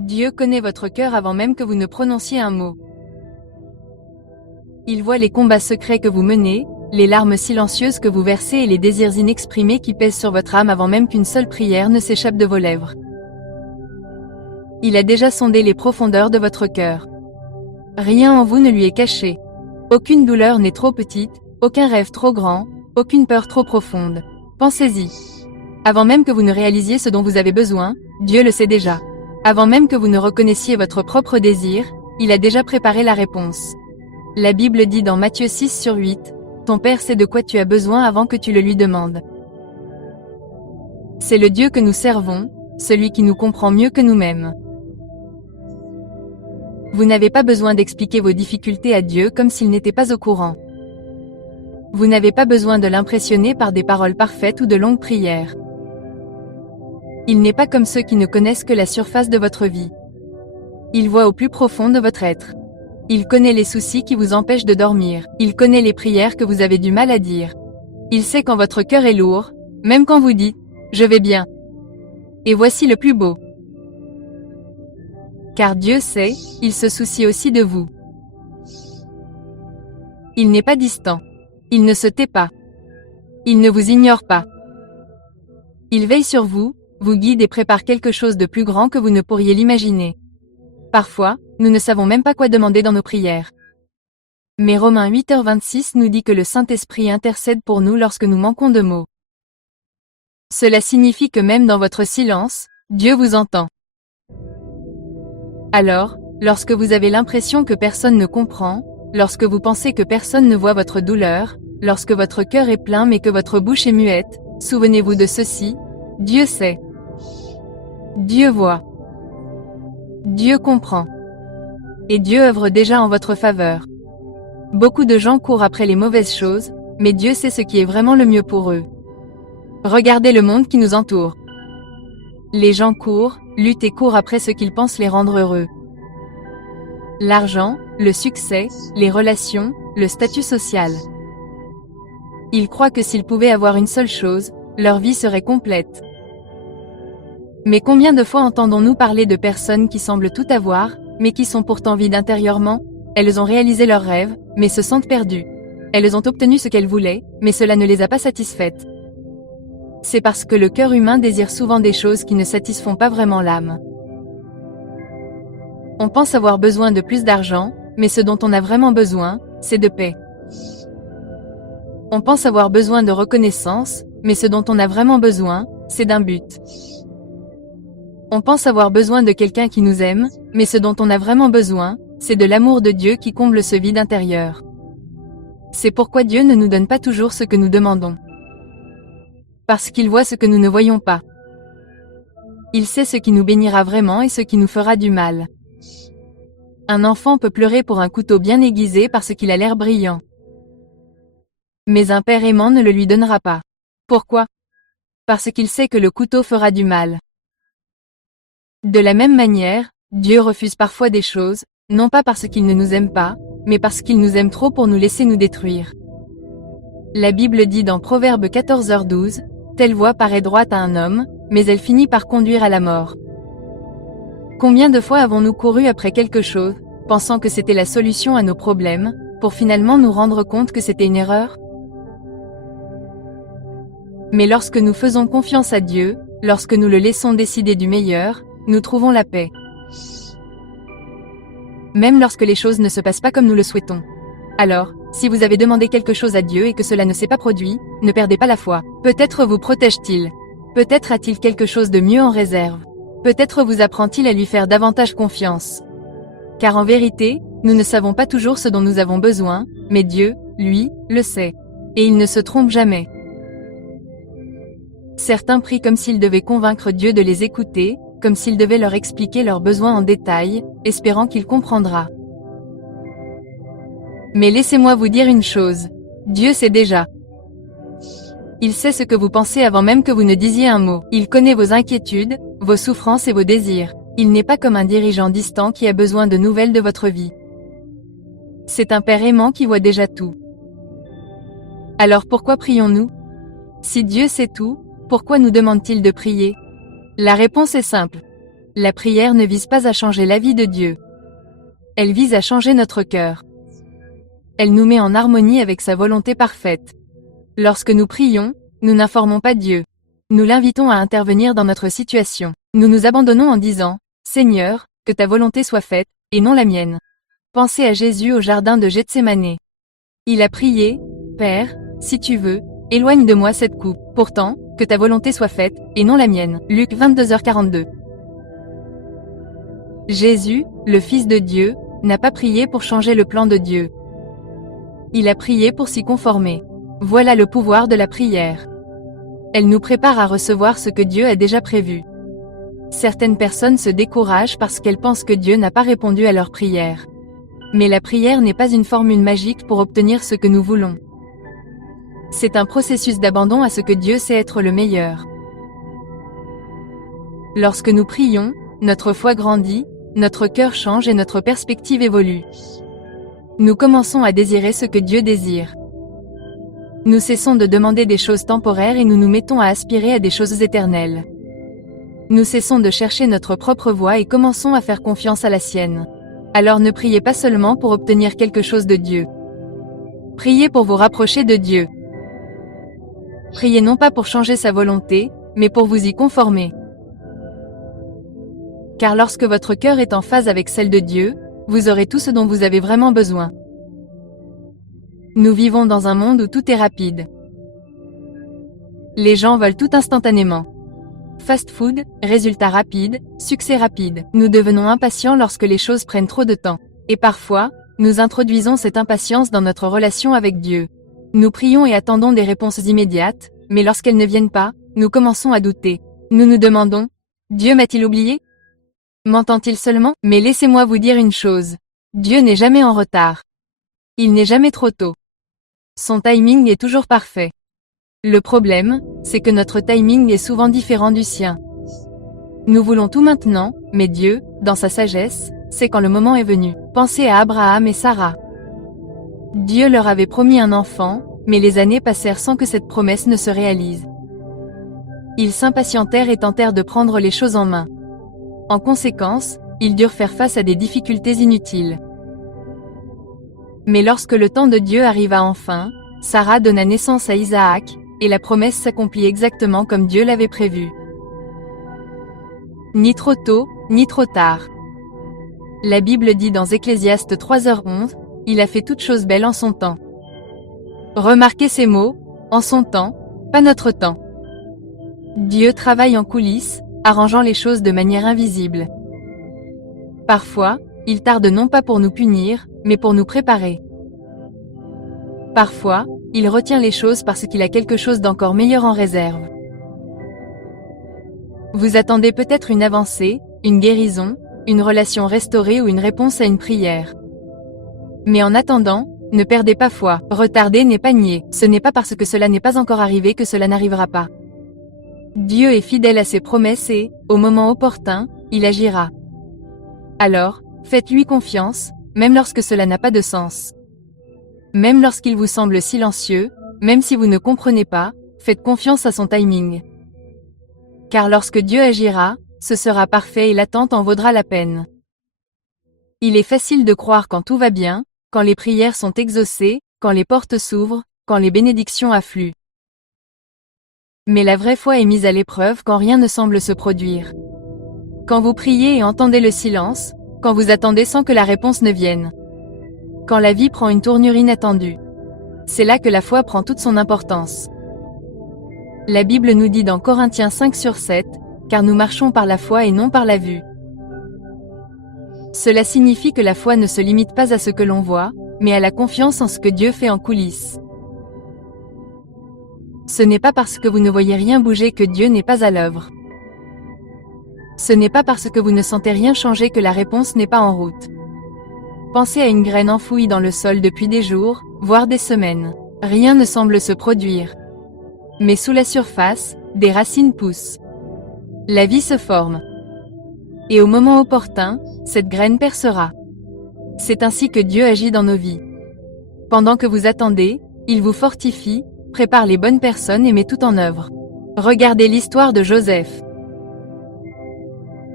Dieu connaît votre cœur avant même que vous ne prononciez un mot. Il voit les combats secrets que vous menez, les larmes silencieuses que vous versez et les désirs inexprimés qui pèsent sur votre âme avant même qu'une seule prière ne s'échappe de vos lèvres. Il a déjà sondé les profondeurs de votre cœur. Rien en vous ne lui est caché. Aucune douleur n'est trop petite, aucun rêve trop grand, aucune peur trop profonde. Pensez-y. Avant même que vous ne réalisiez ce dont vous avez besoin, Dieu le sait déjà. Avant même que vous ne reconnaissiez votre propre désir, il a déjà préparé la réponse. La Bible dit dans Matthieu 6/8, « Ton Père sait de quoi tu as besoin avant que tu le lui demandes. » C'est le Dieu que nous servons, celui qui nous comprend mieux que nous-mêmes. Vous n'avez pas besoin d'expliquer vos difficultés à Dieu comme s'il n'était pas au courant. Vous n'avez pas besoin de l'impressionner par des paroles parfaites ou de longues prières. Il n'est pas comme ceux qui ne connaissent que la surface de votre vie. Il voit au plus profond de votre être. Il connaît les soucis qui vous empêchent de dormir. Il connaît les prières que vous avez du mal à dire. Il sait quand votre cœur est lourd, même quand vous dites « Je vais bien ». Et voici le plus beau. Car Dieu sait, il se soucie aussi de vous. Il n'est pas distant. Il ne se tait pas. Il ne vous ignore pas. Il veille sur vous, vous guide et prépare quelque chose de plus grand que vous ne pourriez l'imaginer. Parfois, nous ne savons même pas quoi demander dans nos prières. Mais Romains 8h26 nous dit que le Saint-Esprit intercède pour nous lorsque nous manquons de mots. Cela signifie que même dans votre silence, Dieu vous entend. Alors, lorsque vous avez l'impression que personne ne comprend, lorsque vous pensez que personne ne voit votre douleur, lorsque votre cœur est plein mais que votre bouche est muette, souvenez-vous de ceci, Dieu sait. Dieu voit. Dieu comprend. Et Dieu œuvre déjà en votre faveur. Beaucoup de gens courent après les mauvaises choses, mais Dieu sait ce qui est vraiment le mieux pour eux. Regardez le monde qui nous entoure. Les gens courent, luttent et courent après ce qu'ils pensent les rendre heureux. L'argent, le succès, les relations, le statut social. Ils croient que s'ils pouvaient avoir une seule chose, leur vie serait complète. Mais combien de fois entendons-nous parler de personnes qui semblent tout avoir, mais qui sont pourtant vides intérieurement? Elles ont réalisé leurs rêves, mais se sentent perdues. Elles ont obtenu ce qu'elles voulaient, mais cela ne les a pas satisfaites. C'est parce que le cœur humain désire souvent des choses qui ne satisfont pas vraiment l'âme. On pense avoir besoin de plus d'argent, mais ce dont on a vraiment besoin, c'est de paix. On pense avoir besoin de reconnaissance, mais ce dont on a vraiment besoin, c'est d'un but. On pense avoir besoin de quelqu'un qui nous aime, mais ce dont on a vraiment besoin, c'est de l'amour de Dieu qui comble ce vide intérieur. C'est pourquoi Dieu ne nous donne pas toujours ce que nous demandons. Parce qu'il voit ce que nous ne voyons pas. Il sait ce qui nous bénira vraiment et ce qui nous fera du mal. Un enfant peut pleurer pour un couteau bien aiguisé parce qu'il a l'air brillant. Mais un père aimant ne le lui donnera pas. Pourquoi? Parce qu'il sait que le couteau fera du mal. De la même manière, Dieu refuse parfois des choses, non pas parce qu'il ne nous aime pas, mais parce qu'il nous aime trop pour nous laisser nous détruire. La Bible dit dans Proverbe 14h12, « Telle voie paraît droite à un homme, mais elle finit par conduire à la mort. » Combien de fois avons-nous couru après quelque chose, pensant que c'était la solution à nos problèmes, pour finalement nous rendre compte que c'était une erreur? Mais lorsque nous faisons confiance à Dieu, lorsque nous le laissons décider du meilleur, nous trouvons la paix. Même lorsque les choses ne se passent pas comme nous le souhaitons. Alors, si vous avez demandé quelque chose à Dieu et que cela ne s'est pas produit, ne perdez pas la foi. Peut-être vous protège-t-il. Peut-être a-t-il quelque chose de mieux en réserve. Peut-être vous apprend-il à lui faire davantage confiance. Car en vérité, nous ne savons pas toujours ce dont nous avons besoin, mais Dieu, lui, le sait. Et il ne se trompe jamais. Certains prient comme s'ils devaient convaincre Dieu de les écouter, comme s'ils devaient leur expliquer leurs besoins en détail, espérant qu'il comprendra. Mais laissez-moi vous dire une chose. Dieu sait déjà. Il sait ce que vous pensez avant même que vous ne disiez un mot. Il connaît vos inquiétudes, vos souffrances et vos désirs. Il n'est pas comme un dirigeant distant qui a besoin de nouvelles de votre vie. C'est un Père aimant qui voit déjà tout. Alors pourquoi prions-nous? Si Dieu sait tout, pourquoi nous demande-t-il de prier? La réponse est simple. La prière ne vise pas à changer la vie de Dieu. Elle vise à changer notre cœur. Elle nous met en harmonie avec sa volonté parfaite. Lorsque nous prions, nous n'informons pas Dieu. Nous l'invitons à intervenir dans notre situation. Nous nous abandonnons en disant, « Seigneur, que ta volonté soit faite, et non la mienne. » Pensez à Jésus au jardin de Gethsémanée. Il a prié, « Père, si tu veux, éloigne de moi cette coupe. Pourtant, que ta volonté soit faite, et non la mienne. » Luc 22h42. Jésus, le Fils de Dieu, n'a pas prié pour changer le plan de Dieu. Il a prié pour s'y conformer. Voilà le pouvoir de la prière. Elle nous prépare à recevoir ce que Dieu a déjà prévu. Certaines personnes se découragent parce qu'elles pensent que Dieu n'a pas répondu à leur prière. Mais la prière n'est pas une formule magique pour obtenir ce que nous voulons. C'est un processus d'abandon à ce que Dieu sait être le meilleur. Lorsque nous prions, notre foi grandit, notre cœur change et notre perspective évolue. Nous commençons à désirer ce que Dieu désire. Nous cessons de demander des choses temporaires et nous nous mettons à aspirer à des choses éternelles. Nous cessons de chercher notre propre voie et commençons à faire confiance à la sienne. Alors ne priez pas seulement pour obtenir quelque chose de Dieu. Priez pour vous rapprocher de Dieu. Priez non pas pour changer sa volonté, mais pour vous y conformer. Car lorsque votre cœur est en phase avec celle de Dieu, vous aurez tout ce dont vous avez vraiment besoin. Nous vivons dans un monde où tout est rapide. Les gens veulent tout instantanément. Fast food, résultats rapides, succès rapide. Nous devenons impatients lorsque les choses prennent trop de temps. Et parfois, nous introduisons cette impatience dans notre relation avec Dieu. Nous prions et attendons des réponses immédiates, mais lorsqu'elles ne viennent pas, nous commençons à douter. Nous nous demandons, Dieu m'a-t-il oublié? M'entend-il seulement? Mais laissez-moi vous dire une chose. Dieu n'est jamais en retard. Il n'est jamais trop tôt. Son timing est toujours parfait. Le problème, c'est que notre timing est souvent différent du sien. Nous voulons tout maintenant, mais Dieu, dans sa sagesse, sait quand le moment est venu. Pensez à Abraham et Sarah. Dieu leur avait promis un enfant, mais les années passèrent sans que cette promesse ne se réalise. Ils s'impatientèrent et tentèrent de prendre les choses en main. En conséquence, ils durent faire face à des difficultés inutiles. Mais lorsque le temps de Dieu arriva enfin, Sarah donna naissance à Isaac, et la promesse s'accomplit exactement comme Dieu l'avait prévu. Ni trop tôt, ni trop tard. La Bible dit dans Ecclésiaste 3h11, « Il a fait toutes choses belles en son temps ». Remarquez ces mots, en son temps, pas notre temps. Dieu travaille en coulisses, arrangeant les choses de manière invisible. Parfois, il tarde non pas pour nous punir, mais pour nous préparer. Parfois, il retient les choses parce qu'il a quelque chose d'encore meilleur en réserve. Vous attendez peut-être une avancée, une guérison, une relation restaurée ou une réponse à une prière. Mais en attendant, ne perdez pas foi. Retarder n'est pas nier. Ce n'est pas parce que cela n'est pas encore arrivé que cela n'arrivera pas. Dieu est fidèle à ses promesses et, au moment opportun, il agira. Alors, faites-lui confiance, même lorsque cela n'a pas de sens. Même lorsqu'il vous semble silencieux, même si vous ne comprenez pas, faites confiance à son timing. Car lorsque Dieu agira, ce sera parfait et l'attente en vaudra la peine. Il est facile de croire quand tout va bien, quand les prières sont exaucées, quand les portes s'ouvrent, quand les bénédictions affluent. Mais la vraie foi est mise à l'épreuve quand rien ne semble se produire. Quand vous priez et entendez le silence, quand vous attendez sans que la réponse ne vienne. Quand la vie prend une tournure inattendue. C'est là que la foi prend toute son importance. La Bible nous dit dans Corinthiens 5/7, « Car nous marchons par la foi et non par la vue ». Cela signifie que la foi ne se limite pas à ce que l'on voit, mais à la confiance en ce que Dieu fait en coulisses. Ce n'est pas parce que vous ne voyez rien bouger que Dieu n'est pas à l'œuvre. Ce n'est pas parce que vous ne sentez rien changer que la réponse n'est pas en route. Pensez à une graine enfouie dans le sol depuis des jours, voire des semaines. Rien ne semble se produire. Mais sous la surface, des racines poussent. La vie se forme. Et au moment opportun, cette graine percera. C'est ainsi que Dieu agit dans nos vies. Pendant que vous attendez, il vous fortifie, prépare les bonnes personnes et met tout en œuvre. Regardez l'histoire de Joseph.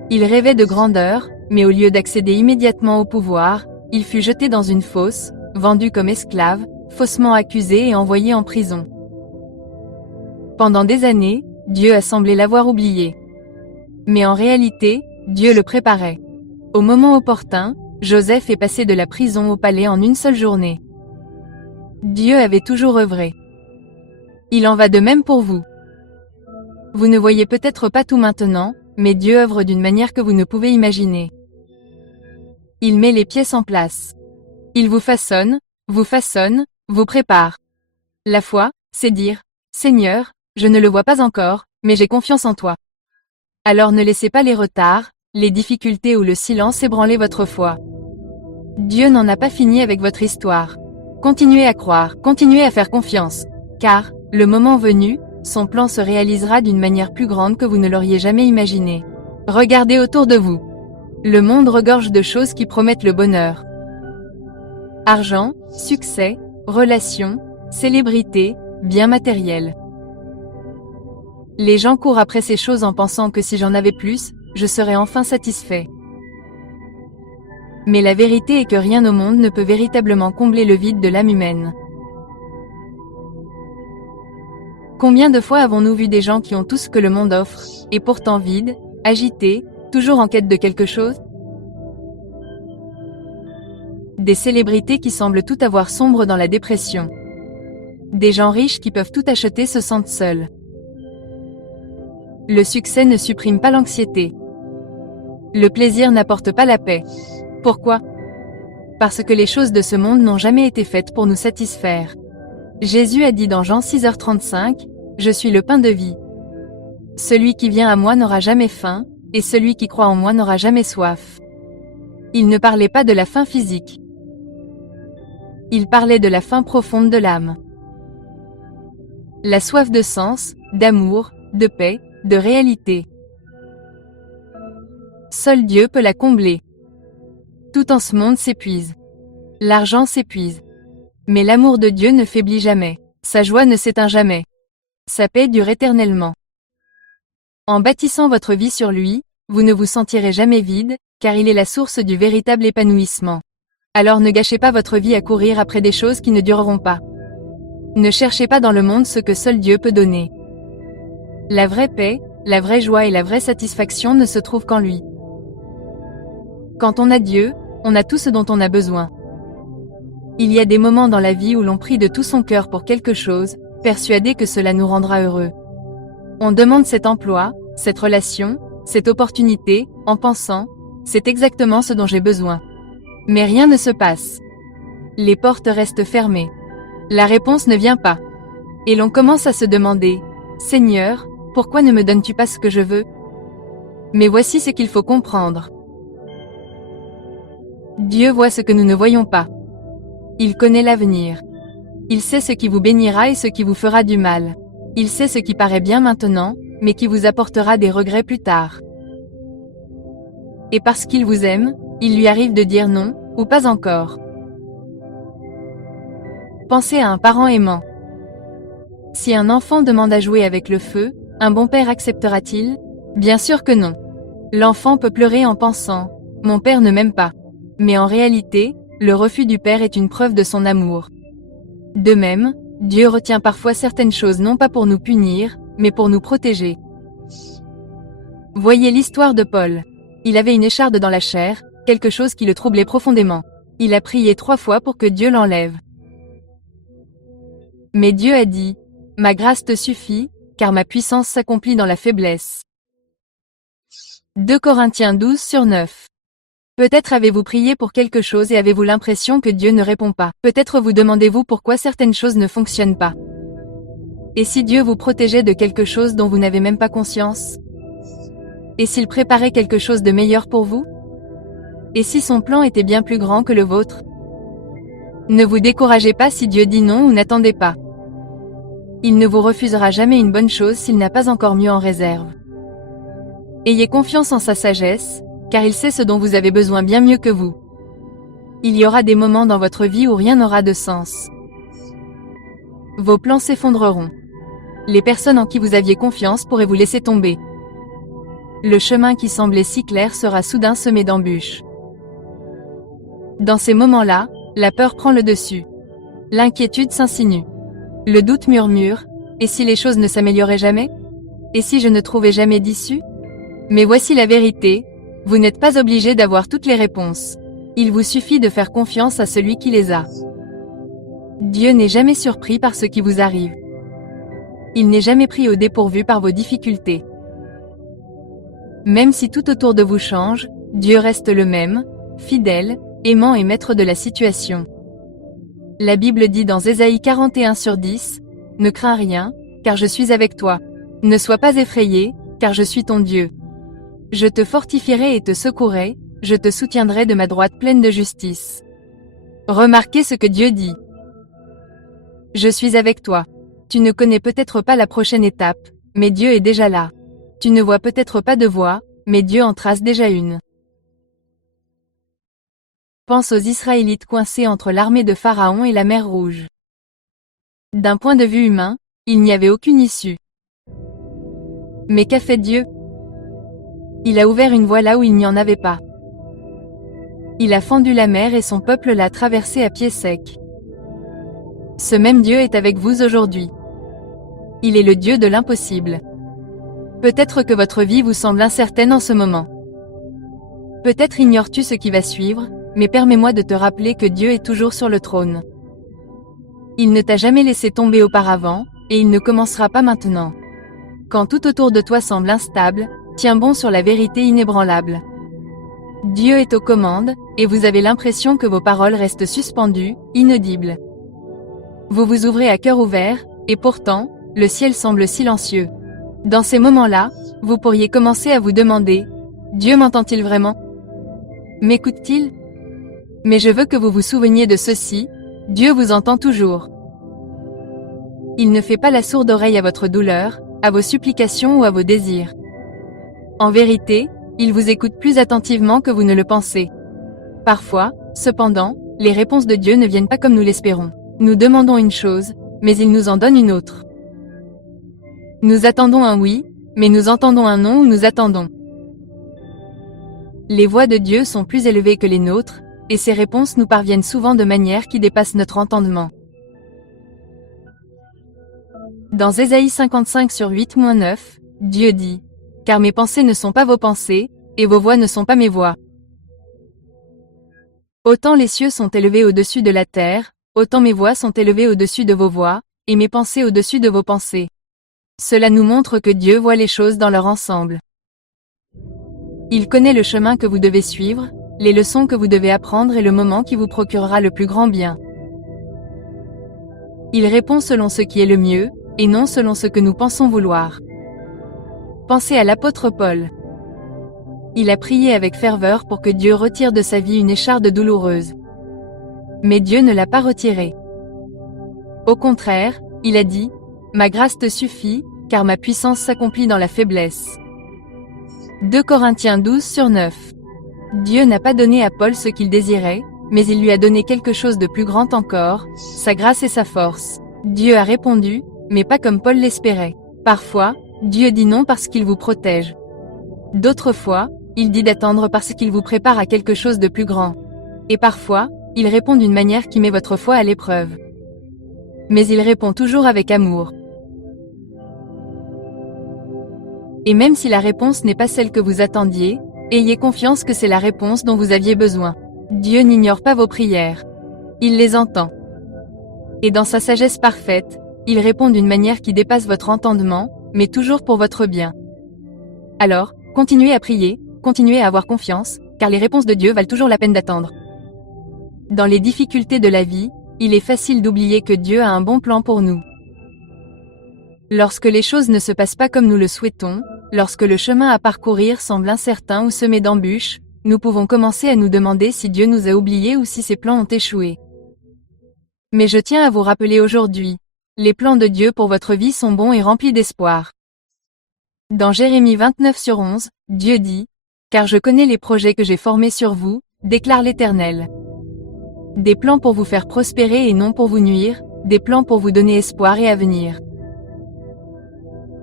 Il rêvait de grandeur, mais au lieu d'accéder immédiatement au pouvoir, il fut jeté dans une fosse, vendu comme esclave, faussement accusé et envoyé en prison. Pendant des années, Dieu a semblé l'avoir oublié. Mais en réalité, Dieu le préparait. Au moment opportun, Joseph est passé de la prison au palais en une seule journée. Dieu avait toujours œuvré. Il en va de même pour vous. Vous ne voyez peut-être pas tout maintenant, mais Dieu œuvre d'une manière que vous ne pouvez imaginer. Il met les pièces en place. Il vous façonne, vous prépare. La foi, c'est dire, Seigneur, je ne le vois pas encore, mais j'ai confiance en toi. Alors ne laissez pas les retards, les difficultés ou le silence ébranler votre foi. Dieu n'en a pas fini avec votre histoire. Continuez à croire, continuez à faire confiance. Car, le moment venu, son plan se réalisera d'une manière plus grande que vous ne l'auriez jamais imaginé. Regardez autour de vous. Le monde regorge de choses qui promettent le bonheur. Argent, succès, relations, célébrité, biens matériels. Les gens courent après ces choses en pensant que si j'en avais plus, je serais enfin satisfait. Mais la vérité est que rien au monde ne peut véritablement combler le vide de l'âme humaine. Combien de fois avons-nous vu des gens qui ont tout ce que le monde offre, et pourtant vides, agités, toujours en quête de quelque chose? Des célébrités qui semblent tout avoir sombre dans la dépression. Des gens riches qui peuvent tout acheter se sentent seuls. Le succès ne supprime pas l'anxiété. Le plaisir n'apporte pas la paix. Pourquoi? Parce que les choses de ce monde n'ont jamais été faites pour nous satisfaire. Jésus a dit dans Jean 6h35, « Je suis le pain de vie. Celui qui vient à moi n'aura jamais faim, et celui qui croit en moi n'aura jamais soif. » Il ne parlait pas de la faim physique. Il parlait de la faim profonde de l'âme. La soif de sens, d'amour, de paix, de réalité. Seul Dieu peut la combler. Tout en ce monde s'épuise. L'argent s'épuise. Mais l'amour de Dieu ne faiblit jamais. Sa joie ne s'éteint jamais. Sa paix dure éternellement. En bâtissant votre vie sur lui, vous ne vous sentirez jamais vide, car il est la source du véritable épanouissement. Alors ne gâchez pas votre vie à courir après des choses qui ne dureront pas. Ne cherchez pas dans le monde ce que seul Dieu peut donner. La vraie paix, la vraie joie et la vraie satisfaction ne se trouvent qu'en lui. Quand on a Dieu, on a tout ce dont on a besoin. Il y a des moments dans la vie où l'on prie de tout son cœur pour quelque chose, persuadé que cela nous rendra heureux. On demande cet emploi, cette relation, cette opportunité, en pensant, c'est exactement ce dont j'ai besoin. Mais rien ne se passe. Les portes restent fermées. La réponse ne vient pas. Et l'on commence à se demander, Seigneur, pourquoi ne me donnes-tu pas ce que je veux? Mais voici ce qu'il faut comprendre. Dieu voit ce que nous ne voyons pas. Il connaît l'avenir. Il sait ce qui vous bénira et ce qui vous fera du mal. Il sait ce qui paraît bien maintenant, mais qui vous apportera des regrets plus tard. Et parce qu'il vous aime, il lui arrive de dire non, ou pas encore. Pensez à un parent aimant. Si un enfant demande à jouer avec le feu, un bon père acceptera-t-il? Bien sûr que non. L'enfant peut pleurer en pensant « Mon père ne m'aime pas ». Mais en réalité, le refus du père est une preuve de son amour. De même, Dieu retient parfois certaines choses non pas pour nous punir, mais pour nous protéger. Voyez l'histoire de Paul. Il avait une écharde dans la chair, quelque chose qui le troublait profondément. Il a prié 3 fois pour que Dieu l'enlève. Mais Dieu a dit, « Ma grâce te suffit, car ma puissance s'accomplit dans la faiblesse. » 2 Corinthiens 12/9. Peut-être avez-vous prié pour quelque chose et avez-vous l'impression que Dieu ne répond pas. Peut-être vous demandez-vous pourquoi certaines choses ne fonctionnent pas. Et si Dieu vous protégeait de quelque chose dont vous n'avez même pas conscience? Et s'il préparait quelque chose de meilleur pour vous? Et si son plan était bien plus grand que le vôtre? Ne vous découragez pas si Dieu dit non ou n'attendez pas. Il ne vous refusera jamais une bonne chose s'il n'a pas encore mieux en réserve. Ayez confiance en sa sagesse, car il sait ce dont vous avez besoin bien mieux que vous. Il y aura des moments dans votre vie où rien n'aura de sens. Vos plans s'effondreront. Les personnes en qui vous aviez confiance pourraient vous laisser tomber. Le chemin qui semblait si clair sera soudain semé d'embûches. Dans ces moments-là, la peur prend le dessus. L'inquiétude s'insinue. Le doute murmure, et si les choses ne s'amélioraient jamais? Et si je ne trouvais jamais d'issue? Mais voici la vérité, vous n'êtes pas obligé d'avoir toutes les réponses. Il vous suffit de faire confiance à celui qui les a. Dieu n'est jamais surpris par ce qui vous arrive. Il n'est jamais pris au dépourvu par vos difficultés. Même si tout autour de vous change, Dieu reste le même, fidèle, aimant et maître de la situation. La Bible dit dans Ésaïe 41/10, « Ne crains rien, car je suis avec toi. Ne sois pas effrayé, car je suis ton Dieu. Je te fortifierai et te secourrai, je te soutiendrai de ma droite pleine de justice. » Remarquez ce que Dieu dit. Je suis avec toi. Tu ne connais peut-être pas la prochaine étape, mais Dieu est déjà là. Tu ne vois peut-être pas de voie, mais Dieu en trace déjà une. Pense aux Israélites coincés entre l'armée de Pharaon et la mer Rouge. D'un point de vue humain, il n'y avait aucune issue. Mais qu'a fait Dieu? Il a ouvert une voie là où il n'y en avait pas. Il a fendu la mer et son peuple l'a traversée à pied sec. Ce même Dieu est avec vous aujourd'hui. Il est le Dieu de l'impossible. Peut-être que votre vie vous semble incertaine en ce moment. Peut-être ignores-tu ce qui va suivre, mais permets-moi de te rappeler que Dieu est toujours sur le trône. Il ne t'a jamais laissé tomber auparavant, et il ne commencera pas maintenant. Quand tout autour de toi semble instable, tiens bon sur la vérité inébranlable. Dieu est aux commandes, et vous avez l'impression que vos paroles restent suspendues, inaudibles. Vous vous ouvrez à cœur ouvert, et pourtant, le ciel semble silencieux. Dans ces moments-là, vous pourriez commencer à vous demander, « Dieu m'entend-il vraiment? M'écoute-t-il? » Mais je veux que vous vous souveniez de ceci, Dieu vous entend toujours. Il ne fait pas la sourde oreille à votre douleur, à vos supplications ou à vos désirs. En vérité, il vous écoute plus attentivement que vous ne le pensez. Parfois, cependant, les réponses de Dieu ne viennent pas comme nous l'espérons. Nous demandons une chose, mais il nous en donne une autre. Nous attendons un oui, mais nous entendons un non ou nous attendons. Les voix de Dieu sont plus élevées que les nôtres, et ses réponses nous parviennent souvent de manière qui dépasse notre entendement. Dans Ésaïe 55/8-9, Dieu dit, « Car mes pensées ne sont pas vos pensées, et vos voix ne sont pas mes voix. Autant les cieux sont élevés au-dessus de la terre, autant mes voix sont élevées au-dessus de vos voix, et mes pensées au-dessus de vos pensées. » Cela nous montre que Dieu voit les choses dans leur ensemble. Il connaît le chemin que vous devez suivre, les leçons que vous devez apprendre et le moment qui vous procurera le plus grand bien. Il répond selon ce qui est le mieux, et non selon ce que nous pensons vouloir. Pensez à l'apôtre Paul. Il a prié avec ferveur pour que Dieu retire de sa vie une écharde douloureuse. Mais Dieu ne l'a pas retirée. Au contraire, il a dit, « Ma grâce te suffit, car ma puissance s'accomplit dans la faiblesse. » 2 Corinthiens 12/9. Dieu n'a pas donné à Paul ce qu'il désirait, mais il lui a donné quelque chose de plus grand encore, sa grâce et sa force. Dieu a répondu, mais pas comme Paul l'espérait. Parfois, Dieu dit non parce qu'il vous protège. D'autres fois, il dit d'attendre parce qu'il vous prépare à quelque chose de plus grand. Et parfois, il répond d'une manière qui met votre foi à l'épreuve. Mais il répond toujours avec amour. Et même si la réponse n'est pas celle que vous attendiez, ayez confiance que c'est la réponse dont vous aviez besoin. Dieu n'ignore pas vos prières. Il les entend. Et dans sa sagesse parfaite, il répond d'une manière qui dépasse votre entendement, mais toujours pour votre bien. Alors, continuez à prier, continuez à avoir confiance, car les réponses de Dieu valent toujours la peine d'attendre. Dans les difficultés de la vie, il est facile d'oublier que Dieu a un bon plan pour nous. Lorsque les choses ne se passent pas comme nous le souhaitons, lorsque le chemin à parcourir semble incertain ou semé d'embûches, nous pouvons commencer à nous demander si Dieu nous a oubliés ou si ses plans ont échoué. Mais je tiens à vous rappeler aujourd'hui, les plans de Dieu pour votre vie sont bons et remplis d'espoir. Dans Jérémie 29/11, Dieu dit, « Car je connais les projets que j'ai formés sur vous, déclare l'Éternel. Des plans pour vous faire prospérer et non pour vous nuire, des plans pour vous donner espoir et avenir. »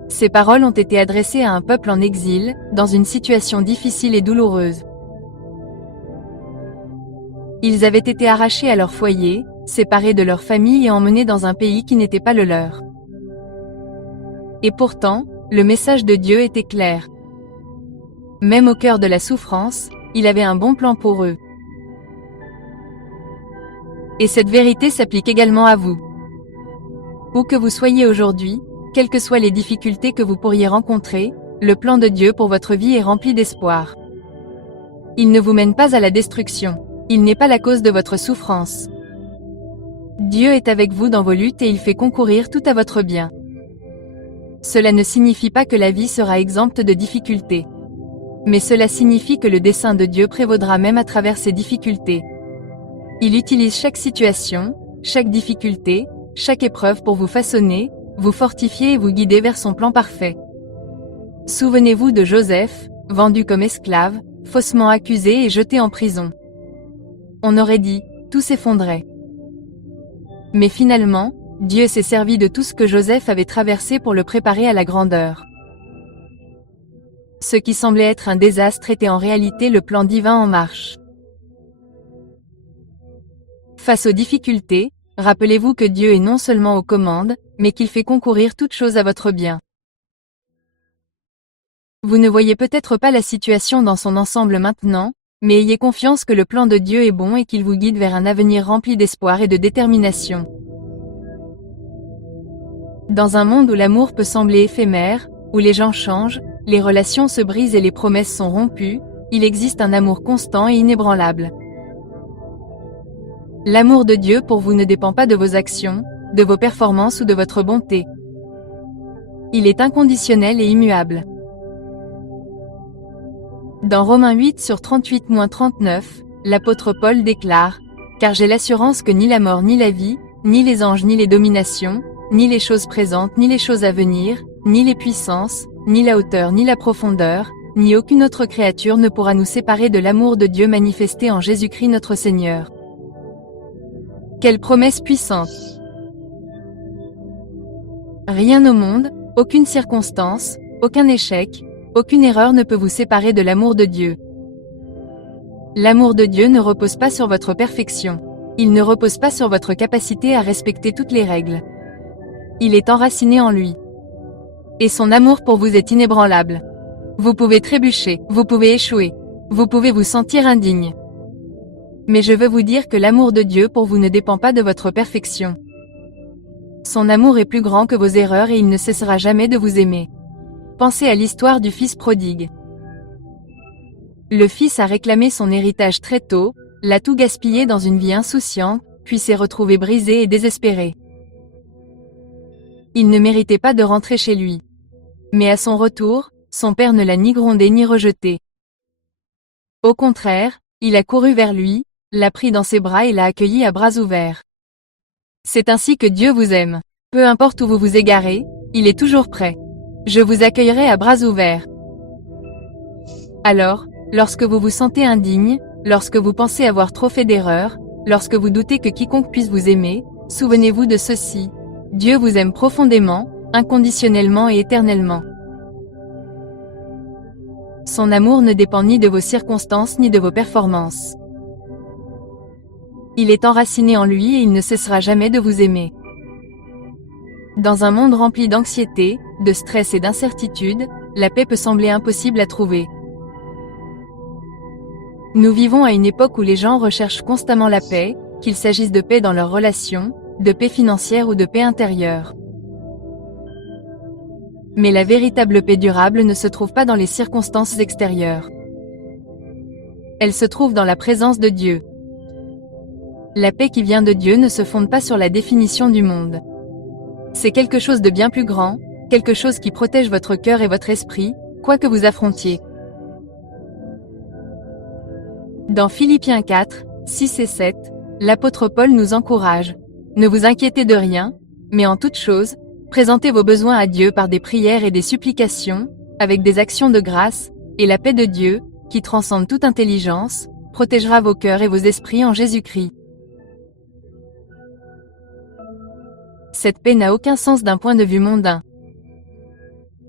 Ces paroles ont été adressées à un peuple en exil, dans une situation difficile et douloureuse. Ils avaient été arrachés à leur foyer, séparés de leur famille et emmenés dans un pays qui n'était pas le leur. Et pourtant, le message de Dieu était clair. Même au cœur de la souffrance, il avait un bon plan pour eux. Et cette vérité s'applique également à vous. Où que vous soyez aujourd'hui, quelles que soient les difficultés que vous pourriez rencontrer, le plan de Dieu pour votre vie est rempli d'espoir. Il ne vous mène pas à la destruction. Il n'est pas la cause de votre souffrance. Dieu est avec vous dans vos luttes et il fait concourir tout à votre bien. Cela ne signifie pas que la vie sera exempte de difficultés. Mais cela signifie que le dessein de Dieu prévaudra même à travers ces difficultés. Il utilise chaque situation, chaque difficulté, chaque épreuve pour vous façonner, vous fortifier et vous guider vers son plan parfait. Souvenez-vous de Joseph, vendu comme esclave, faussement accusé et jeté en prison. On aurait dit, tout s'effondrait. Mais finalement, Dieu s'est servi de tout ce que Joseph avait traversé pour le préparer à la grandeur. Ce qui semblait être un désastre était en réalité le plan divin en marche. Face aux difficultés, rappelez-vous que Dieu est non seulement aux commandes, mais qu'il fait concourir toutes choses à votre bien. Vous ne voyez peut-être pas la situation dans son ensemble maintenant, mais ayez confiance que le plan de Dieu est bon et qu'il vous guide vers un avenir rempli d'espoir et de détermination. Dans un monde où l'amour peut sembler éphémère, où les gens changent, les relations se brisent et les promesses sont rompues, il existe un amour constant et inébranlable. L'amour de Dieu pour vous ne dépend pas de vos actions, de vos performances ou de votre bonté. Il est inconditionnel et immuable. Dans Romains 8/38-39, l'apôtre Paul déclare « Car j'ai l'assurance que ni la mort ni la vie, ni les anges ni les dominations, ni les choses présentes ni les choses à venir, ni les puissances, ni la hauteur ni la profondeur, ni aucune autre créature ne pourra nous séparer de l'amour de Dieu manifesté en Jésus-Christ notre Seigneur. » Quelle promesse puissante! Rien au monde, aucune circonstance, aucun échec, aucune erreur ne peut vous séparer de l'amour de Dieu. L'amour de Dieu ne repose pas sur votre perfection. Il ne repose pas sur votre capacité à respecter toutes les règles. Il est enraciné en lui. Et son amour pour vous est inébranlable. Vous pouvez trébucher, vous pouvez échouer, vous pouvez vous sentir indigne. Mais je veux vous dire que l'amour de Dieu pour vous ne dépend pas de votre perfection. Son amour est plus grand que vos erreurs et il ne cessera jamais de vous aimer. Pensez à l'histoire du fils prodigue. Le fils a réclamé son héritage très tôt, l'a tout gaspillé dans une vie insouciante, puis s'est retrouvé brisé et désespéré. Il ne méritait pas de rentrer chez lui. Mais à son retour, son père ne l'a ni grondé ni rejeté. Au contraire, il a couru vers lui, l'a pris dans ses bras et l'a accueilli à bras ouverts. C'est ainsi que Dieu vous aime. Peu importe où vous vous égarez, il est toujours prêt. Je vous accueillerai à bras ouverts. Alors, lorsque vous vous sentez indigne, lorsque vous pensez avoir trop fait d'erreurs, lorsque vous doutez que quiconque puisse vous aimer, souvenez-vous de ceci. Dieu vous aime profondément, inconditionnellement et éternellement. Son amour ne dépend ni de vos circonstances ni de vos performances. Il est enraciné en lui et il ne cessera jamais de vous aimer. Dans un monde rempli d'anxiété, de stress et d'incertitude, la paix peut sembler impossible à trouver. Nous vivons à une époque où les gens recherchent constamment la paix, qu'il s'agisse de paix dans leurs relations, de paix financière ou de paix intérieure. Mais la véritable paix durable ne se trouve pas dans les circonstances extérieures. Elle se trouve dans la présence de Dieu. La paix qui vient de Dieu ne se fonde pas sur la définition du monde. C'est quelque chose de bien plus grand, quelque chose qui protège votre cœur et votre esprit, quoi que vous affrontiez. Dans Philippiens 4, 6 et 7, l'apôtre Paul nous encourage. Ne vous inquiétez de rien, mais en toute chose, présentez vos besoins à Dieu par des prières et des supplications, avec des actions de grâce, et la paix de Dieu, qui transcende toute intelligence, protégera vos cœurs et vos esprits en Jésus-Christ. Cette paix n'a aucun sens d'un point de vue mondain.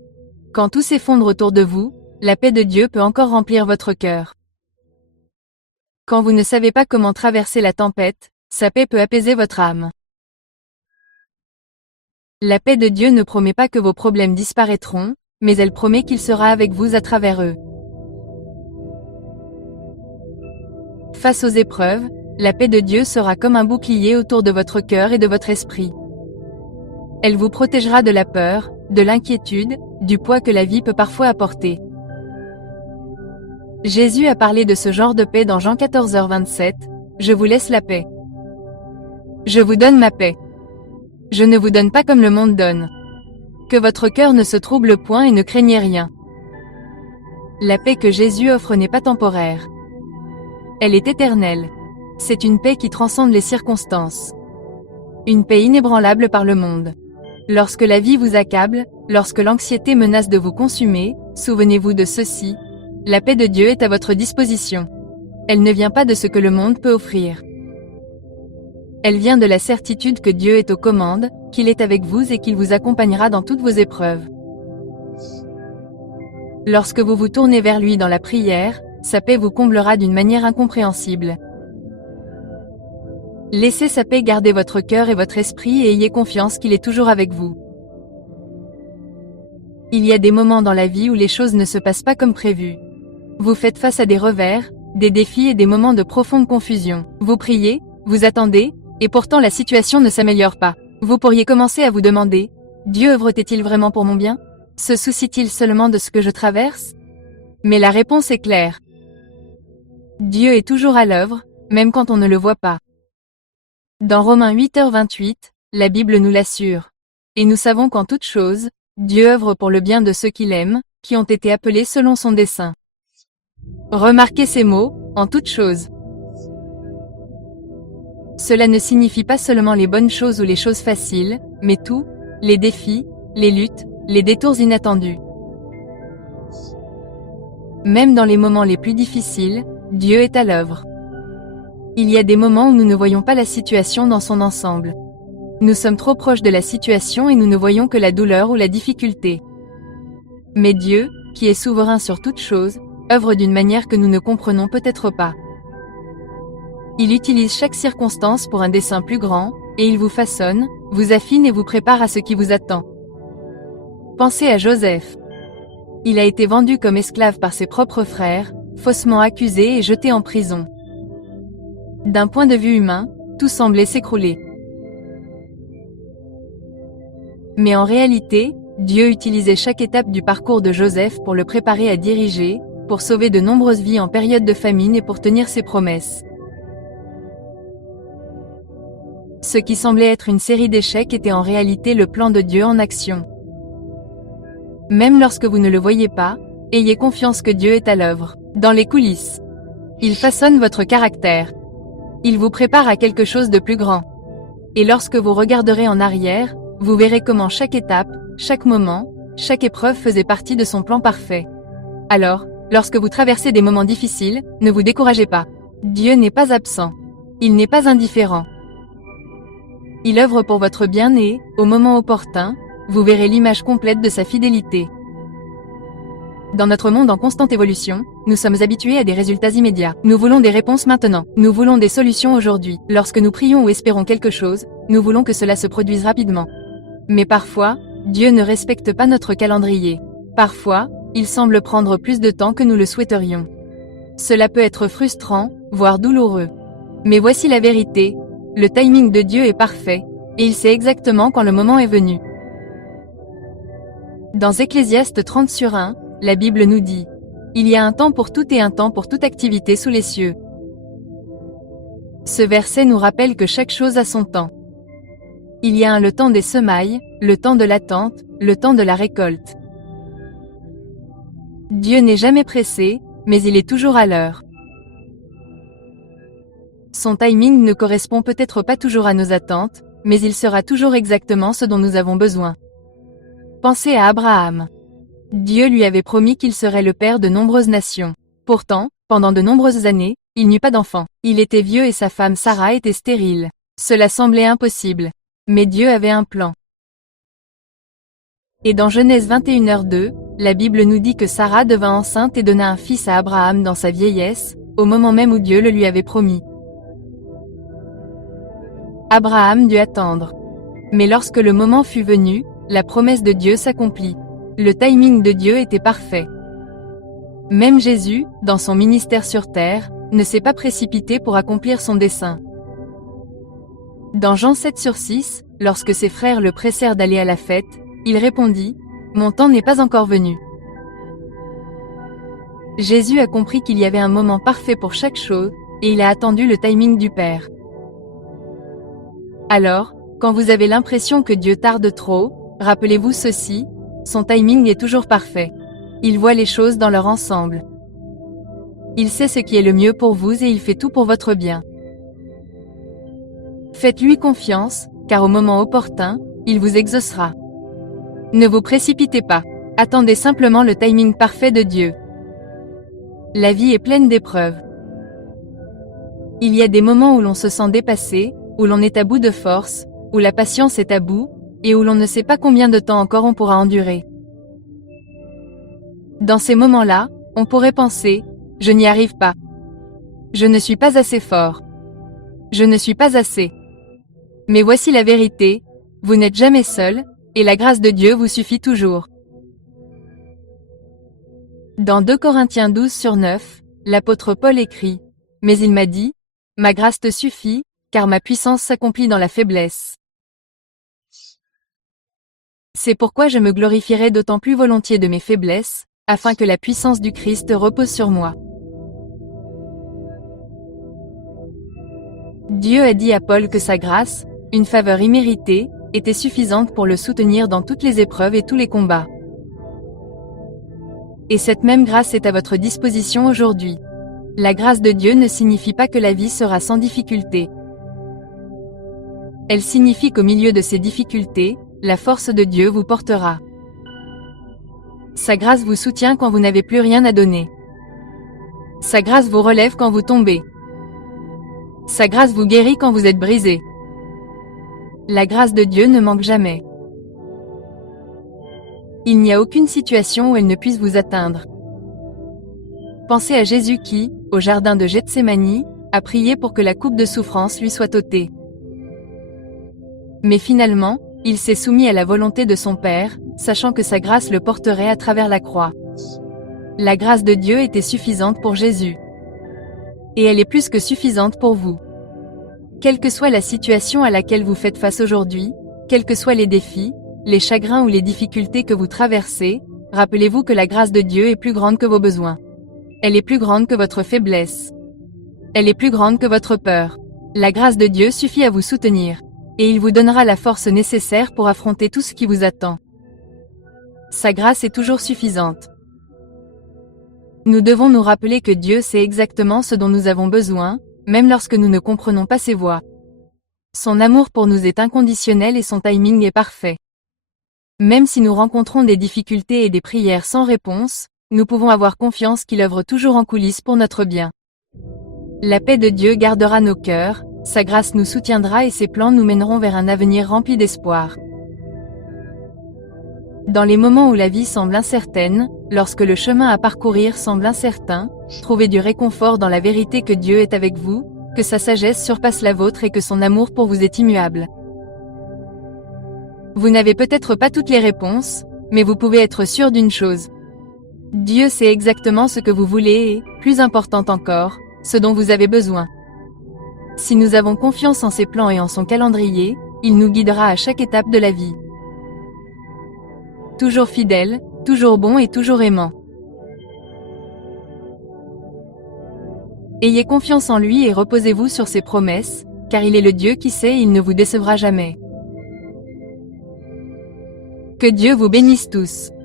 Quand tout s'effondre autour de vous, la paix de Dieu peut encore remplir votre cœur. Quand vous ne savez pas comment traverser la tempête, sa paix peut apaiser votre âme. La paix de Dieu ne promet pas que vos problèmes disparaîtront, mais elle promet qu'il sera avec vous à travers eux. Face aux épreuves, la paix de Dieu sera comme un bouclier autour de votre cœur et de votre esprit. Elle vous protégera de la peur, de l'inquiétude, du poids que la vie peut parfois apporter. Jésus a parlé de ce genre de paix dans Jean 14h27, « Je vous laisse la paix. Je vous donne ma paix. Je ne vous donne pas comme le monde donne. Que votre cœur ne se trouble point et ne craignez rien. » La paix que Jésus offre n'est pas temporaire. Elle est éternelle. C'est une paix qui transcende les circonstances. Une paix inébranlable par le monde. Lorsque la vie vous accable, lorsque l'anxiété menace de vous consumer, souvenez-vous de ceci. La paix de Dieu est à votre disposition. Elle ne vient pas de ce que le monde peut offrir. Elle vient de la certitude que Dieu est aux commandes, qu'il est avec vous et qu'il vous accompagnera dans toutes vos épreuves. Lorsque vous vous tournez vers lui dans la prière, sa paix vous comblera d'une manière incompréhensible. Laissez sa paix garder votre cœur et votre esprit et ayez confiance qu'il est toujours avec vous. Il y a des moments dans la vie où les choses ne se passent pas comme prévu. Vous faites face à des revers, des défis et des moments de profonde confusion. Vous priez, vous attendez, et pourtant la situation ne s'améliore pas. Vous pourriez commencer à vous demander, Dieu œuvre-t-il vraiment pour mon bien? Se soucie-t-il seulement de ce que je traverse? Mais la réponse est claire. Dieu est toujours à l'œuvre, même quand on ne le voit pas. Dans Romains 8h28, la Bible nous l'assure. Et nous savons qu'en toute chose, Dieu œuvre pour le bien de ceux qui l'aiment, qui ont été appelés selon son dessein. Remarquez ces mots, en toute chose. Cela ne signifie pas seulement les bonnes choses ou les choses faciles, mais tout, les défis, les luttes, les détours inattendus. Même dans les moments les plus difficiles, Dieu est à l'œuvre. Il y a des moments où nous ne voyons pas la situation dans son ensemble. Nous sommes trop proches de la situation et nous ne voyons que la douleur ou la difficulté. Mais Dieu, qui est souverain sur toute chose, œuvre d'une manière que nous ne comprenons peut-être pas. Il utilise chaque circonstance pour un dessein plus grand, et il vous façonne, vous affine et vous prépare à ce qui vous attend. Pensez à Joseph. Il a été vendu comme esclave par ses propres frères, faussement accusé et jeté en prison. D'un point de vue humain, tout semblait s'écrouler. Mais en réalité, Dieu utilisait chaque étape du parcours de Joseph pour le préparer à diriger, pour sauver de nombreuses vies en période de famine et pour tenir ses promesses. Ce qui semblait être une série d'échecs était en réalité le plan de Dieu en action. Même lorsque vous ne le voyez pas, ayez confiance que Dieu est à l'œuvre, dans les coulisses. Il façonne votre caractère. Il vous prépare à quelque chose de plus grand. Et lorsque vous regarderez en arrière, vous verrez comment chaque étape, chaque moment, chaque épreuve faisait partie de son plan parfait. Alors, lorsque vous traversez des moments difficiles, ne vous découragez pas. Dieu n'est pas absent. Il n'est pas indifférent. Il œuvre pour votre bien et, au moment opportun, vous verrez l'image complète de sa fidélité. Dans notre monde en constante évolution, nous sommes habitués à des résultats immédiats. Nous voulons des réponses maintenant. Nous voulons des solutions aujourd'hui. Lorsque nous prions ou espérons quelque chose, nous voulons que cela se produise rapidement. Mais parfois, Dieu ne respecte pas notre calendrier. Parfois, il semble prendre plus de temps que nous le souhaiterions. Cela peut être frustrant, voire douloureux. Mais voici la vérité, le timing de Dieu est parfait, et il sait exactement quand le moment est venu. Dans Ecclésiaste 30/1, la Bible nous dit « Il y a un temps pour tout et un temps pour toute activité sous les cieux ». Ce verset nous rappelle que chaque chose a son temps. Il y a le temps des semailles, le temps de l'attente, le temps de la récolte. Dieu n'est jamais pressé, mais il est toujours à l'heure. Son timing ne correspond peut-être pas toujours à nos attentes, mais il sera toujours exactement ce dont nous avons besoin. Pensez à Abraham. Dieu lui avait promis qu'il serait le père de nombreuses nations. Pourtant, pendant de nombreuses années, il n'eut pas d'enfant. Il était vieux et sa femme Sarah était stérile. Cela semblait impossible. Mais Dieu avait un plan. Et dans Genèse 21h2, la Bible nous dit que Sarah devint enceinte et donna un fils à Abraham dans sa vieillesse, au moment même où Dieu le lui avait promis. Abraham dut attendre. Mais lorsque le moment fut venu, la promesse de Dieu s'accomplit. Le timing de Dieu était parfait. Même Jésus, dans son ministère sur terre, ne s'est pas précipité pour accomplir son dessein. Dans Jean 7/6, lorsque ses frères le pressèrent d'aller à la fête, il répondit : « Mon temps n'est pas encore venu. » Jésus a compris qu'il y avait un moment parfait pour chaque chose, et il a attendu le timing du Père. Alors, quand vous avez l'impression que Dieu tarde trop, rappelez-vous ceci, son timing est toujours parfait. Il voit les choses dans leur ensemble. Il sait ce qui est le mieux pour vous et il fait tout pour votre bien. Faites-lui confiance, car au moment opportun, il vous exaucera. Ne vous précipitez pas. Attendez simplement le timing parfait de Dieu. La vie est pleine d'épreuves. Il y a des moments où l'on se sent dépassé, où l'on est à bout de force, où la patience est à bout, et où l'on ne sait pas combien de temps encore on pourra endurer. Dans ces moments-là, on pourrait penser : je n'y arrive pas. Je ne suis pas assez fort. Je ne suis pas assez. Mais voici la vérité, vous n'êtes jamais seul, et la grâce de Dieu vous suffit toujours. Dans 2 Corinthiens 12/9, l'apôtre Paul écrit : « Mais il m'a dit, ma grâce te suffit, car ma puissance s'accomplit dans la faiblesse. C'est pourquoi je me glorifierai d'autant plus volontiers de mes faiblesses, afin que la puissance du Christ repose sur moi. » Dieu a dit à Paul que sa grâce, une faveur imméritée, était suffisante pour le soutenir dans toutes les épreuves et tous les combats. Et cette même grâce est à votre disposition aujourd'hui. La grâce de Dieu ne signifie pas que la vie sera sans difficulté. Elle signifie qu'au milieu de ces difficultés, la force de Dieu vous portera. Sa grâce vous soutient quand vous n'avez plus rien à donner. Sa grâce vous relève quand vous tombez. Sa grâce vous guérit quand vous êtes brisé. La grâce de Dieu ne manque jamais. Il n'y a aucune situation où elle ne puisse vous atteindre. Pensez à Jésus qui, au jardin de Gethsémani, a prié pour que la coupe de souffrance lui soit ôtée. Mais finalement, il s'est soumis à la volonté de son Père, sachant que sa grâce le porterait à travers la croix. La grâce de Dieu était suffisante pour Jésus. Et elle est plus que suffisante pour vous. Quelle que soit la situation à laquelle vous faites face aujourd'hui, quels que soient les défis, les chagrins ou les difficultés que vous traversez, rappelez-vous que la grâce de Dieu est plus grande que vos besoins. Elle est plus grande que votre faiblesse. Elle est plus grande que votre peur. La grâce de Dieu suffit à vous soutenir. Et il vous donnera la force nécessaire pour affronter tout ce qui vous attend. Sa grâce est toujours suffisante. Nous devons nous rappeler que Dieu sait exactement ce dont nous avons besoin, même lorsque nous ne comprenons pas ses voies. Son amour pour nous est inconditionnel et son timing est parfait. Même si nous rencontrons des difficultés et des prières sans réponse, nous pouvons avoir confiance qu'il œuvre toujours en coulisses pour notre bien. La paix de Dieu gardera nos cœurs, sa grâce nous soutiendra et ses plans nous mèneront vers un avenir rempli d'espoir. Dans les moments où la vie semble incertaine, lorsque le chemin à parcourir semble incertain, trouvez du réconfort dans la vérité que Dieu est avec vous, que sa sagesse surpasse la vôtre et que son amour pour vous est immuable. Vous n'avez peut-être pas toutes les réponses, mais vous pouvez être sûr d'une chose. Dieu sait exactement ce que vous voulez et, plus important encore, ce dont vous avez besoin. Si nous avons confiance en ses plans et en son calendrier, il nous guidera à chaque étape de la vie. Toujours fidèle, toujours bon et toujours aimant. Ayez confiance en lui et reposez-vous sur ses promesses, car il est le Dieu qui sait et il ne vous décevra jamais. Que Dieu vous bénisse tous.